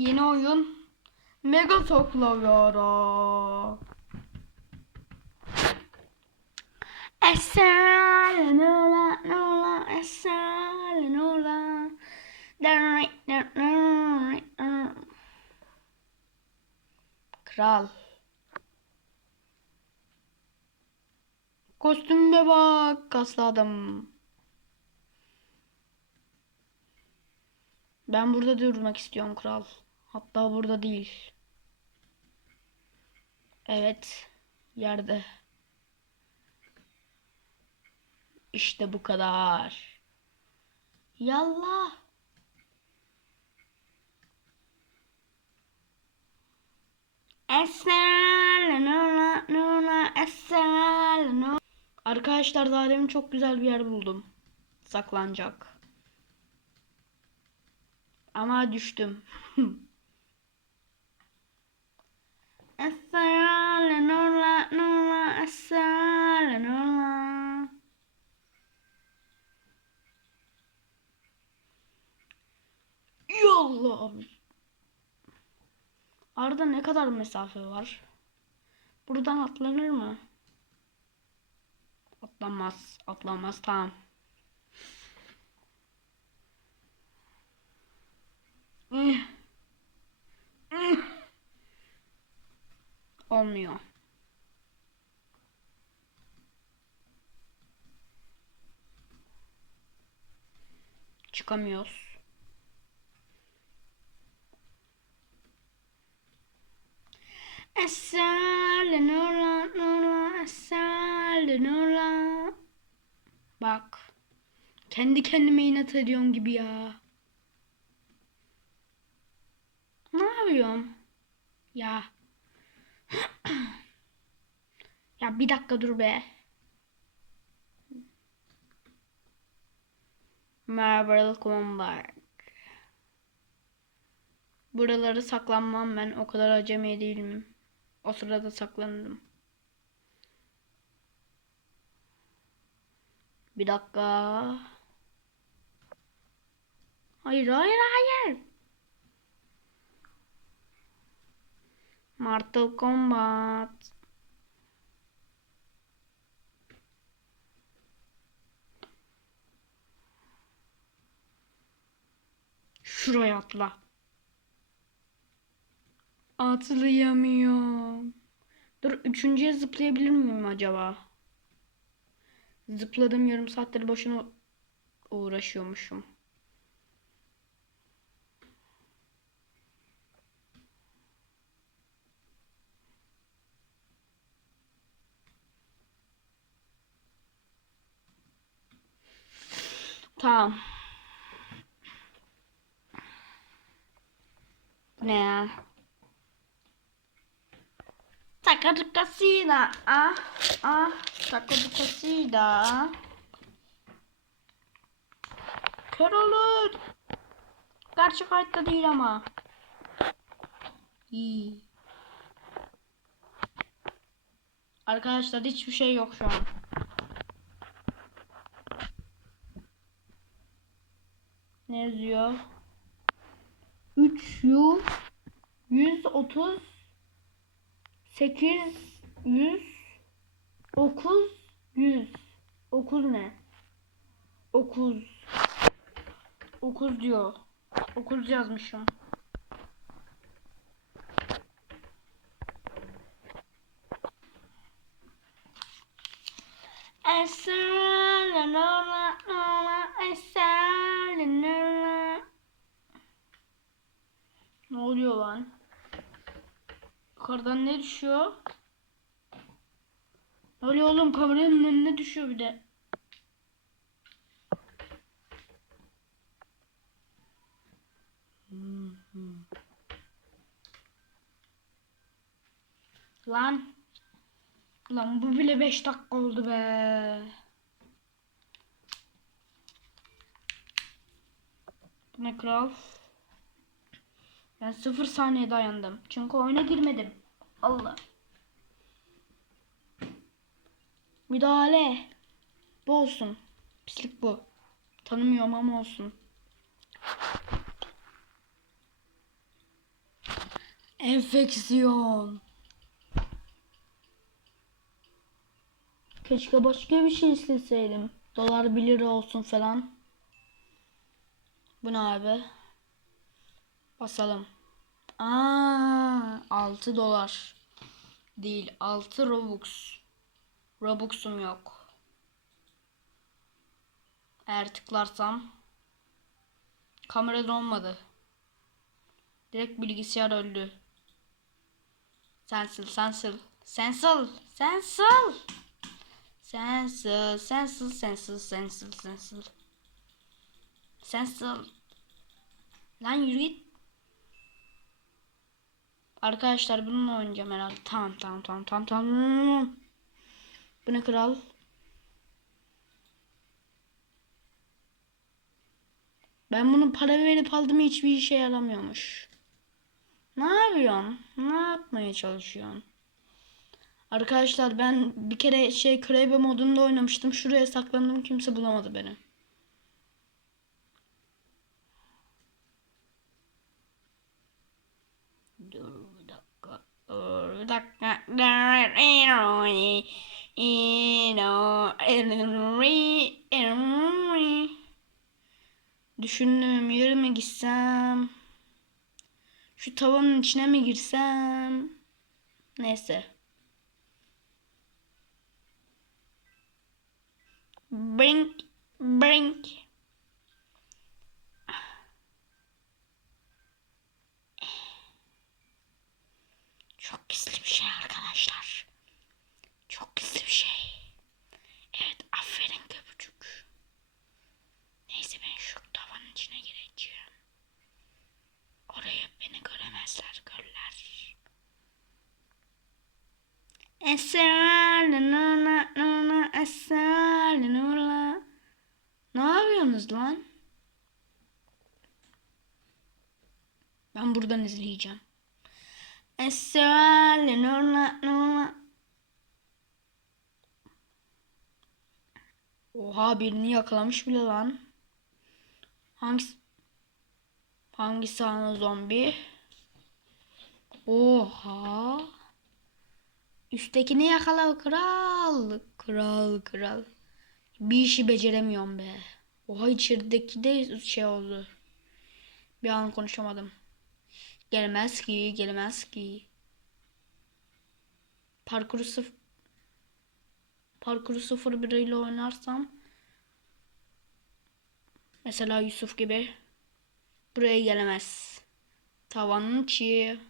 Yeni oyun. Mega Toklavara. Eser nola nola eser nola. Kral. Kostüme bak kaslı adam. Ben burada durmak istiyorum kral. Hatta burada değil. Evet. Yerde. İşte bu kadar. Yallah. Arkadaşlar daha demin çok güzel bir yer buldum. Saklanacak. Ama düştüm. Eser nuna nuna eser nuna. Yallah. Arada ne kadar mesafe var? Buradan atlanır mı? Atlanmaz. Atlanmaz. Tamam. Eh. Olmuyor. Çıkamıyoruz. Eser Lenora Nora Eser Lenora Bak. Kendi kendime inat ediyorum gibi ya. Ne yapıyorum? Ya. ya bir dakika dur be. Marvel Combat. Buraları saklanmam ben. O kadar acemi değilim. O sırada saklanırım. Bir dakika. Hayır hayır hayır. Mortal Kombat. Şuraya atla. Atlayamıyorum. Dur üçüncüye zıplayabilir miyim acaba? Zıpladım yarım saattir boşuna uğraşıyormuşum. Tamam. Ne ya? Takadukasina. Ah, ah, takadukasina. Kör olur. Gerçek hayatta değil ama. İyi. Arkadaşlar hiçbir şey yok şu an. Ne yazıyor? 3 yu 130 8 100 9 100 9 ne? 9 9 diyor. 9 yazmışım. Ne oluyor lan? Yukarıdan ne düşüyor? Oluyor oğlum kameranın önüne düşüyor bir de. Lan. Lan bu bile 5 dakika oldu be. Ne kral? Ben 0 saniye dayandım. Çünkü oyuna girmedim. Allah. Müdahale. Bu olsun. Pislik bu. Tanımıyorum ama olsun. Enfeksiyon. Keşke başka bir şey isteseydim. Dolar 1 lira olsun falan. Bu ne abi? Basalım. Aa, 6 dolar. Değil, 6 Robux. Robux'um yok. Eğer tıklarsam kamerada olmadı. Direkt bilgisayar öldü. Sensil, sensil, sensil, sensil. Sensil, sensil, sensil, sensil, sensil. Sensil. Lan yürü git. Arkadaşlar bununla oynayacağım herhalde. Tamam tamam tamam tamam tamam. Bu ne kral? Ben bunu para verip aldım hiçbir işe yaramıyormuş. Ne yapıyorsun? Ne yapmaya çalışıyorsun? Arkadaşlar ben bir kere şey krebe modunda oynamıştım. Şuraya saklandım kimse bulamadı beni. Dur bir dakika. Dur bir dakika. Düşündüm yere mi gitsem? Şu tavanın içine mi girsem? Neyse. Brink, brink. Çok gizli bir şey arkadaşlar. Çok gizli bir şey. Evet aferin köpücük. Neyse ben şu tavanın içine gireceğim. Oraya beni göremezler görürler. Esrarlı nuna nuna esrarlı nuna. Ne yapıyorsunuz lan? Ben buradan izleyeceğim. Oha birini yakalamış bile lan. Hangisi? Hangisi ana zombi? Oha. Üsttekini yakala kral. Kral kral. Bir işi beceremiyorum be. Oha içerideki de şey oldu. Bir an konuşamadım. Gelmez ki, gelmez ki. Parkuru sıfır parkuru sıfır bir ile oynarsam mesela Yusuf gibi buraya gelemez. Tavanın çiğ.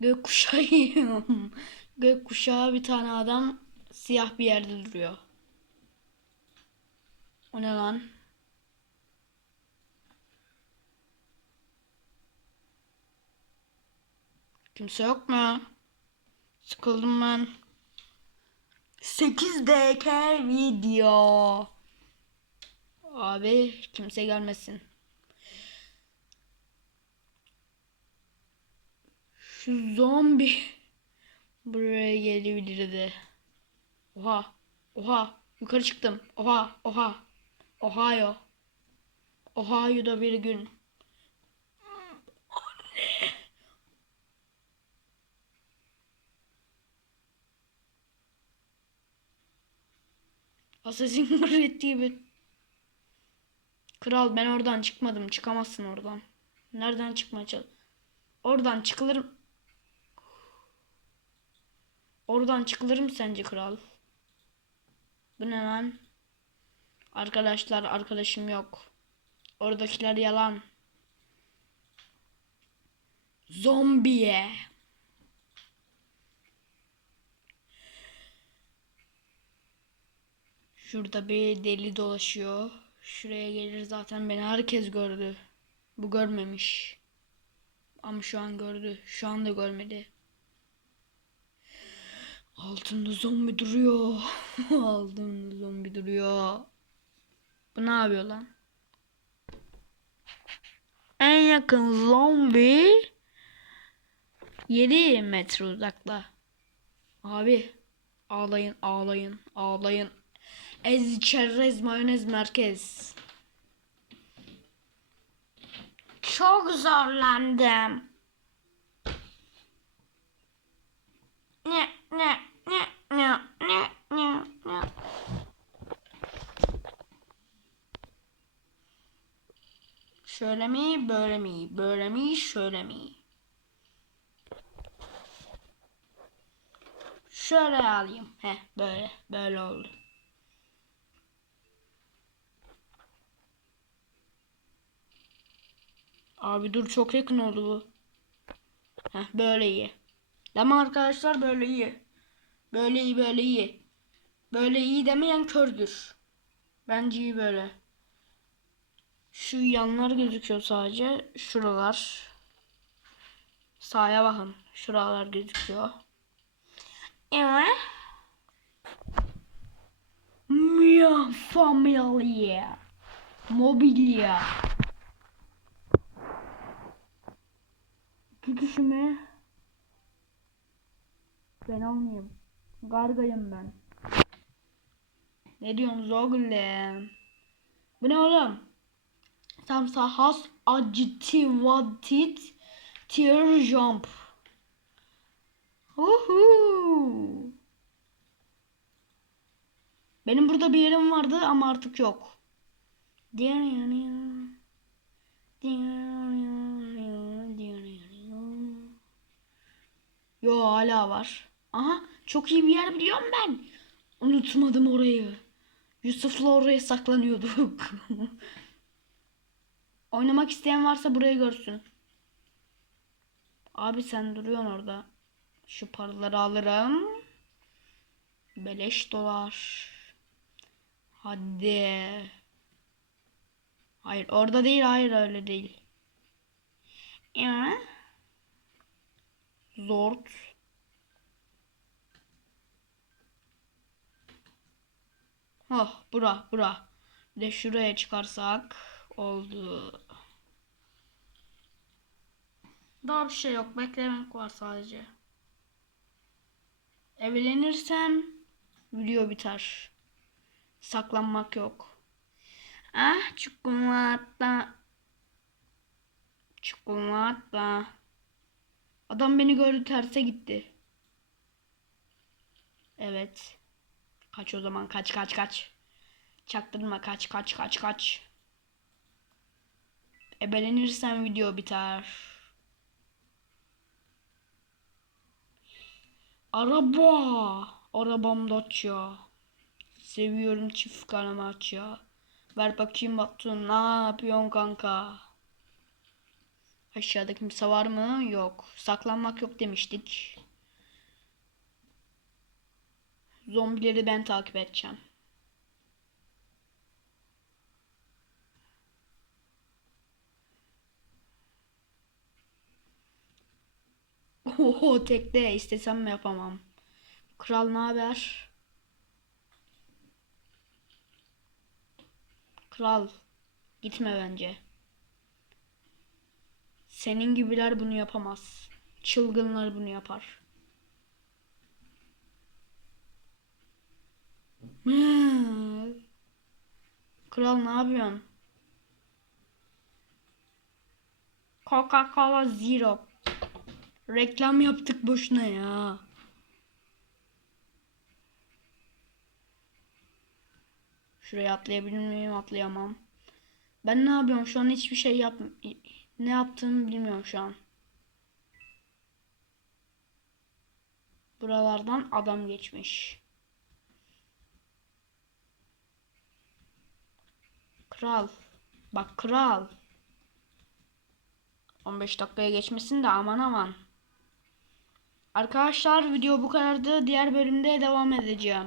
Gökkuşağıyım. Gökkuşağı bir tane adam siyah bir yerde duruyor. O ne lan? Kimse yok mu? Sıkıldım ben. 8 dakika video. Abi kimse gelmesin. Şu zombi buraya gelebilirdi. Oha. Oha. Yukarı çıktım. Oha. Oha. Ohio. Ohio'da bir gün. Assassin's Creed gibi. Kral ben oradan çıkmadım. Çıkamazsın oradan. Nereden çıkmaya çalış? Oradan çıkılır Oradan çıkılır mı sence kral? Bu ne lan? Arkadaşlar arkadaşım yok. Oradakiler yalan. Zombiye. Şurada bir deli dolaşıyor. Şuraya gelir zaten beni herkes gördü. Bu görmemiş. Ama şu an gördü. Şu anda görmedi. Altında zombi duruyor. Altında zombi duruyor. Bu ne yapıyor lan? En yakın zombi 7 metre uzakla. Abi ağlayın ağlayın ağlayın. Ez çerrez mayonez merkez. Çok zorlandım. Ne ne ne ne ne ne ne. Şöyle mi, böyle mi, böyle mi, şöyle mi? Şöyle alayım. He, böyle, böyle oldu. Abi dur çok yakın oldu bu. Heh, böyle iyi. Ama arkadaşlar böyle iyi. Böyle iyi böyle iyi. Böyle iyi demeyen kördür. Bence iyi böyle. Şu yanlar gözüküyor sadece. Şuralar. Sağa bakın. Şuralar gözüküyor. Evet. Mia Familia. Mobilya. İki kişi mi? Ben olmayayım. Gargayım ben. Ne diyorsunuz oğlum? Bu ne oğlum? Samsa has agitated tear jump. Uhu. Benim burada bir yerim vardı ama artık yok. Yo hala var. Aha çok iyi bir yer biliyorum ben. Unutmadım orayı. Yusuf'la oraya saklanıyorduk. Oynamak isteyen varsa burayı görsün. Abi sen duruyorsun orada. Şu paraları alırım. Beleş dolar. Hadi. Hayır orada değil hayır öyle değil. Ya. Zort. Oh bura bura. Bir de şuraya çıkarsak oldu. Daha bir şey yok. Beklemek var sadece. Evlenirsem video biter. Saklanmak yok. Ah çikolata. Çikolata. Adam beni gördü terse gitti. Evet. Kaç o zaman kaç kaç kaç. Çaktırma kaç kaç kaç kaç. Ebelenirsem video biter. Araba. Arabam Dacia. Seviyorum çift kanamaça. Ver bakayım Batu ne yapıyorsun kanka? Aşağıda kimse var mı? Yok. Saklanmak yok demiştik. Zombileri ben takip edeceğim. Oho tekte istesem mi yapamam. Kral ne haber? Kral gitme bence. Senin gibiler bunu yapamaz. Çılgınlar bunu yapar. Kral ne yapıyorsun? Coca-Cola Zero. Reklam yaptık boşuna ya. Şuraya atlayabilir miyim? Atlayamam. Ben ne yapıyorum? Şu an hiçbir şey yap ne yaptığımı bilmiyorum şu an. Buralardan adam geçmiş. Kral. Bak kral. 15 dakikaya geçmesin de aman aman. Arkadaşlar video bu kadardı. Diğer bölümde devam edeceğim.